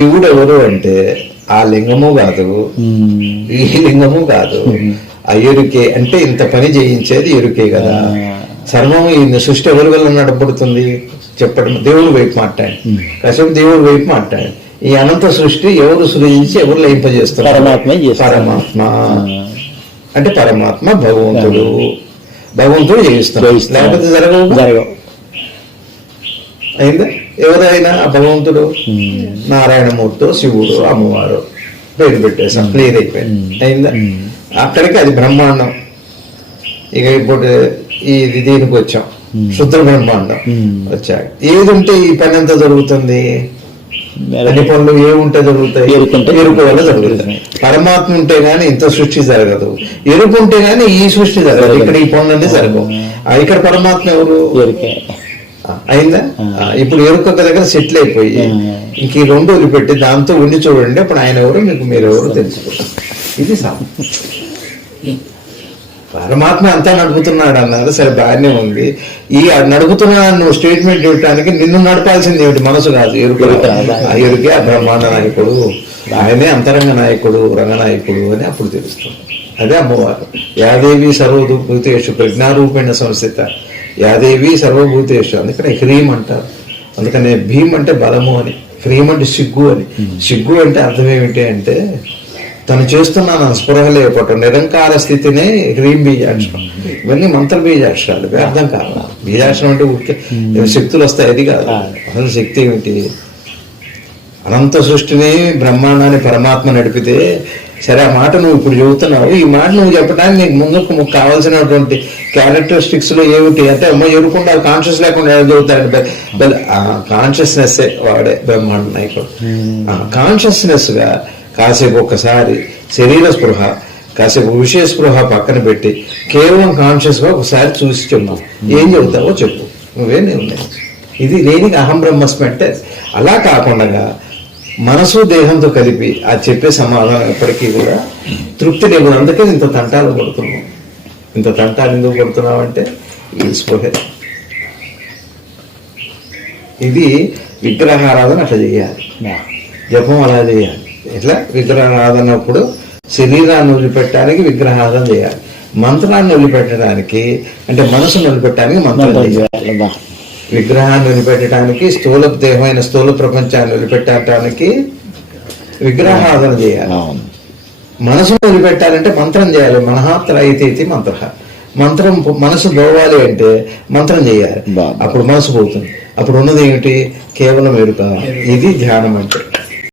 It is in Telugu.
శివుడు ఎవరు అంటే ఆ లింగము కాదు, ఈ లింగము కాదు, ఆ ఎరుకే. అంటే ఇంత పని చేయించేది ఎరుకే కదా. సర్వం ఈ సృష్టి ఎవరి వల్ల నడపడుతుంది చెప్పడం? దేవుడు వైపు మాట్లాడి, కాసేపు దేవుడు వైపు మాట్లాడి, ఈ అనంత సృష్టి ఎవరు సృజించి ఎవరు లయింపజేస్తారు? పరమాత్మ. అంటే పరమాత్మ భగవంతుడు, భగవంతుడు చేయిస్తాడు, లేకపోతే జరగవు. అయిందా? ఎవరైనా ఆ భగవంతుడు నారాయణమూర్తి, శివుడు, అమ్మవారు పేరు పెట్టేసాం, క్లియర్ అయిపోయింది. అయిందా? అక్కడికి అది బ్రహ్మాండం. ఇక ఇప్పుడు ఇది దీనికి వచ్చాం, శుద్ధ బ్రహ్మాండం వచ్చాక ఏది ఉంటే ఈ పని అంతా జరుగుతుంది? అన్ని పనులు ఏముంటే జరుగుతాయి? ఎరుపు వల్ల జరుగుతాయి. పరమాత్మ ఉంటే గానీ ఇంత సృష్టి జరగదు, ఎరుపు ఉంటే గానీ ఈ సృష్టి జరగదు, ఇక్కడ ఈ పనులన్నీ జరగవు. ఇక్కడ పరమాత్మ ఎవరు? అయిందా? ఇప్పుడు ఎరుక దగ్గర సెటిల్ అయిపోయి ఇంక ఈ రెండు వదిలిపెట్టి దాంతో ఉండి చూడండి, అప్పుడు ఆయన ఎవరు మీకు మీరెవరు తెలుసుకుంటాం. ఇది పరమాత్మ అంతా నడుపుతున్నాడు అన్నారు, సరే బాగానే ఉంది. ఈ నడుపుతున్నాడు నువ్వు స్టేట్మెంట్ ఇవ్వడానికి నిన్ను నడపాల్సింది ఏమిటి? మనసు కాదు, ఎరుక. ఆ ఎరుకే ఆ బ్రహ్మాండ నాయకుడు, ఆయనే అంతరంగ నాయకుడు, రంగనాయకుడు అని అప్పుడు తెలుస్తుంది. అదే అమ్మవారు. యాదేవి సర్వభూతేషు ప్రజ్ఞారూపేణ సంస్థిత, యాదేవి సర్వభూతేషు. అందుకనే హ్రీం అంటారు. అందుకనే భీం అంటే బలము అని, హ్రీం అంటే సిగ్గు అని. సిగ్గు అంటే అర్థం ఏమిటి అంటే తను చేస్తున్నాను స్పృహ లేకపోవటం, నిరంకార స్థితినే హ్రీం బీజాక్షరం. ఇవన్నీ మంత్ర బీజాక్షరాలు, అర్థం కాదు. బీజాక్షరం అంటే ఊరికే శక్తులు వస్తాయి, అది కాదు. అసలు శక్తి ఏమిటి? అనంత సృష్టిని బ్రహ్మాండాన్ని పరమాత్మ నడిపితే, సరే ఆ మాట నువ్వు ఇప్పుడు చెబుతున్నావు, ఈ మాట నువ్వు చెప్పడానికి నీకు ముందుకు కావాల్సినటువంటి క్యారెక్టరిస్టిక్స్ లో ఏమిటి అంటే, అమ్మ ఎరుకుండా కాన్షియస్ లేకుండా చదువుతాడు. కాన్షియస్నెస్ వాడే బ్రహ్మాండ నాయకుడు. కాన్షియస్నెస్ గా కాసేపు ఒక్కసారి శరీర స్పృహ, కాసేపు విషయ స్పృహ పక్కన పెట్టి కేవలం కాన్షియస్ గా ఒకసారి చూసి చెప్పు, ఏం చెబుతావో చెప్పు, నువ్వే నిర్ణయం. ఇది దేనికి అహం బ్రహ్మస్మి అంటే. అలా కాకుండా మనసు దేహంతో కలిపి అది చెప్పే సమాధానం ఎప్పటికీ కూడా తృప్తి లేవు. అందుకే ఇంత తంటాలు పడుతున్నాం. ఇంత తంటాలు ఎందుకు పడుతున్నావు అంటే ఈ స్పృహ. ఇది విగ్రహారాధన అట్లా చేయాలి, జపం అలా చేయాలి. ఎట్లా? విగ్రహారాధనప్పుడు శరీరాన్ని వదిలిపెట్టడానికి విగ్రహారాధన చేయాలి, మంత్రాన్ని వదిలిపెట్టడానికి అంటే మనసును వదిలిపెట్టడానికి మంత్రం చేయాలి, విగ్రహాన్ని వదిలిపెట్టడానికి స్థూల దేహమైన స్థూల ప్రపంచాన్ని వదిలిపెట్టడానికి విగ్రహారాధన చేయాలి. మనసును వదిలిపెట్టాలంటే మంత్రం చేయాలి. మనహాత్ర అయితే మంత్ర. మంత్రం మనసు పోవాలి అంటే మంత్రం చేయాలి, అప్పుడు మనసు పోతుంది. అప్పుడు ఉన్నది ఏమిటి? కేవలం ఎరుక. ఇది ధ్యానం అంటే.